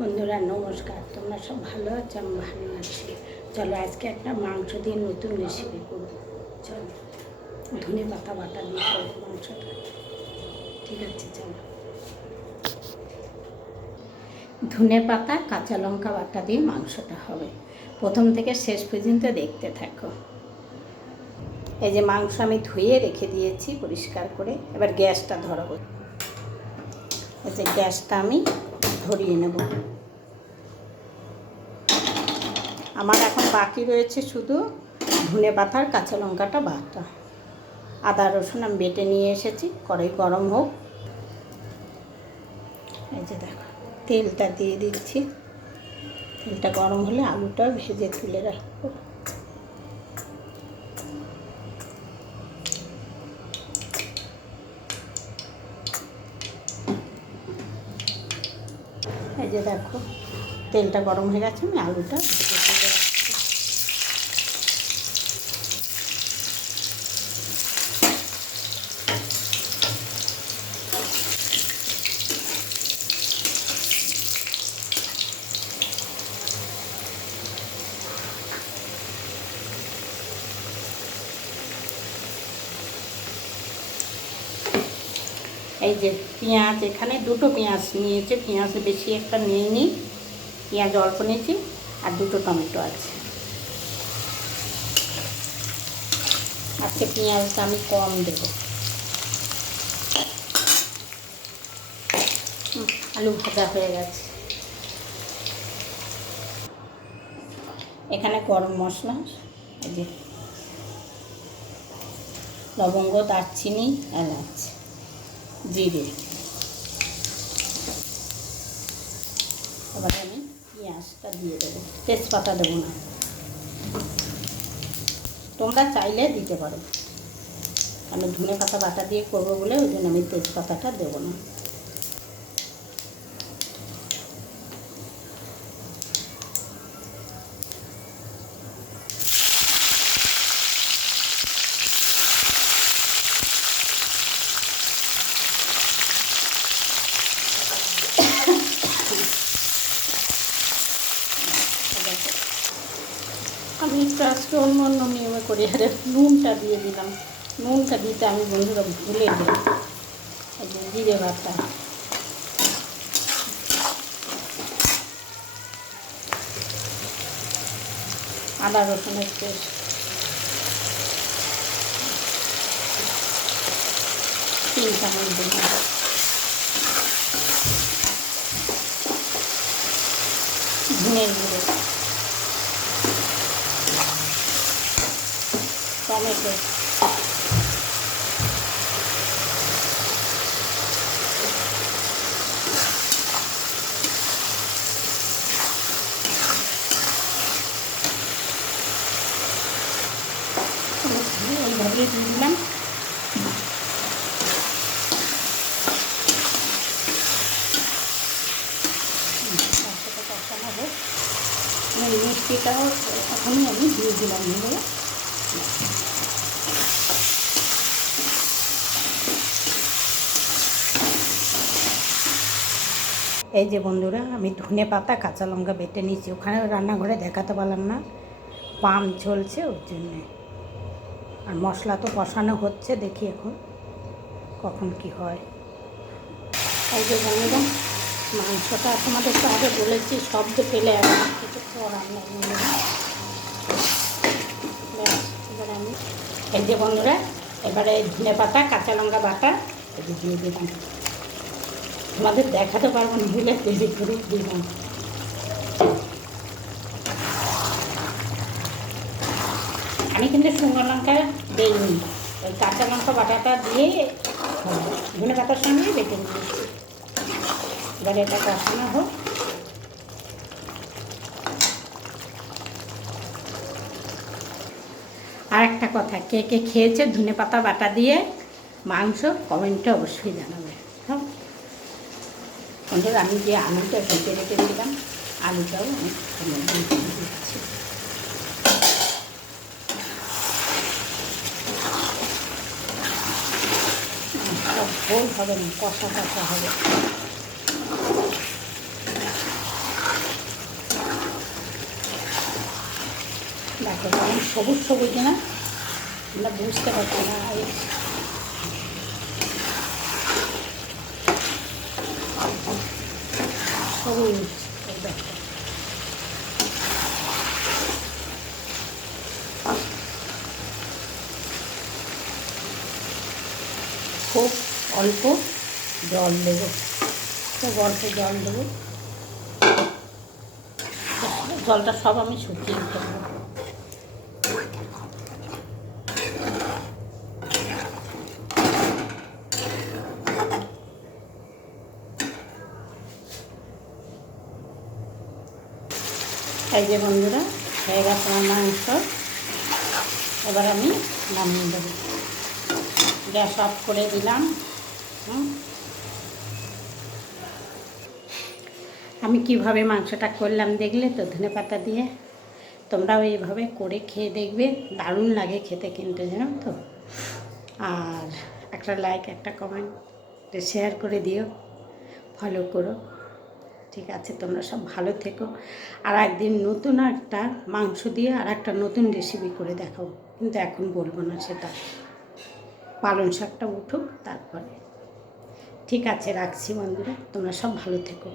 বন্ধুরা নমস্কার, তোমরা সব ভালো আছো? আমি ভালো আছি। চলো আজকে একটা মাংস দিয়ে নতুন রেসিপি করবো। চলো ধনে পাতা বাটা দিয়ে করবো মাংসটা। ঠিক আছে, চলো। ধনে পাতা কাঁচা লঙ্কা বাটা দিয়ে মাংসটা হবে। প্রথম থেকে শেষ পর্যন্ত দেখতে থাকো। এই যে মাংস আমি ধুয়ে রেখে দিয়েছি পরিষ্কার করে। এবার গ্যাসটা ধরাবো। এই যে গ্যাসটা আমি ধরিয়ে নেব। আমার এখন বাকি রয়েছে শুধু ধনে পাতার কাঁচা লঙ্কাটা বাটা। আদা রসুন আমি বেটে নিয়ে এসেছি। কড়াই গরম হোক। এই যে দেখো, তেলটা দিয়ে দিচ্ছি। তেলটা গরম হলে আলুটা ভেজে তুলে রাখবো। এই যে দেখো, তেলটা গরম হয়ে গেছে। আমি আলুটা ভেজে তুলে রাখছি। এই যে পেঁয়াজ, এখানে দুটো পেঁয়াজ নিয়েছে। পেঁয়াজ বেশি একটা নিইনি, পেঁয়াজ অল্প নিয়েছি। আর দুটো টমেটো আছে। আজকে পেঁয়াজটা আমি কম দেবো। আলু ভাজা হয়ে গেছে। এখানে গরম মশলা, এই যে লবঙ্গ, দারচিনি, এলাচ, জিরে। এবার আমি পেঁয়াজটা দিয়ে দেবো। তেজপাতা দেবো না, তোমরা চাইলে দিতে পারো। আমি ধনে পাতা বাটা দিয়ে করবো বলে ওই জন্য আমি তেজপাতাটা দেবো না। আমি একটু আজকে অন্য অন্য নিয়মে করি। আরে নুনটা দিয়ে দিলাম। নুনটা দিতে আমি বন্ধুরা ভুলে যাই। এই যে জিরে বাটা, আদা রসুনের পেস্ট, 3 চামচ দিলাম। ধনে গুঁড়ো, টমেটো, এইভাবে দিয়ে দিলাম। মাংসটা কষানো হোক। মিষ্টিটাও এখনই আমি দিয়ে দিলাম। দিয়ে এই যে বন্ধুরা, আমি ধনে পাতা কাঁচা লঙ্কা বেটে নিয়েছি। ওখানে রান্নাঘরে দেখাতে পারলাম না, পাম্প চলছে ওর জন্যে। আর মশলা তো কষানো হচ্ছে, দেখি এখন কখন কি হয়। এই যে বন্ধুরা, মাংসটা তোমাদের তো আগে বলেছি, শব্দ পেলে এখন কিছু করার নেই। এবার আমি এই যে বন্ধুরা, এবারে ধনে পাতা কাঁচা লঙ্কা বাটা এই যে দিয়ে দিলাম। তোমাদের দেখাতে পারবো না বলে দেরি করে দিলাম। আমি কিন্তু শুকনো লঙ্কা দিইনি, ওই কাঁচা লঙ্কা বাটাটা দিয়ে ধনে পাতার সঙ্গে বেটে নিয়েছি। এবার এটা কষানো হোক। আর একটা কথা, কে কে খেয়েছে ধনে পাতা বাটা দিয়ে মাংস, কমেন্টে অবশ্যই জানাবে। হ্যাঁ বন্ধুরা, আমি যে আলুটা ভেজে রেখেছিলাম, আলুটাও আমি দিচ্ছি। সব ভোল হবে না, কষা কষা হবে। দেখো যেমন সবুজ সবুজ না, আমরা বুঝতে পারছি না। সবুজ দেখো, খুব অল্প জল দেবো, খুব অল্প জল দেবো, জলটা সব আমি শুকিয়ে ফেলবো। এই যে বন্ধুরা, হয়ে গেছে আমার মাংস। এবার আমি নামিয়ে দেবো, গ্যাস অফ করে দিলাম। আমি কিভাবে মাংসটা করলাম দেখলে তো, ধনেপাতা দিয়ে। তোমরাও এইভাবে করে খেয়ে দেখবে, দারুণ লাগে খেতে কিন্তু, জানো তো। আর একটা লাইক, একটা কমেন্ট, শেয়ার করে দিও, ফলো করো। ঠিক আছে, তোমরা সব ভালো থেকো। আর একদিন নতুন একটা মাংস দিয়ে আর একটা নতুন রেসিপি করে দেখাবো, কিন্তু এখন বলবো না সেটা। পালং শাকটা উঠুক তারপরে। ঠিক আছে, রাখছি বন্ধুরা, তোমরা সব ভালো থেকো।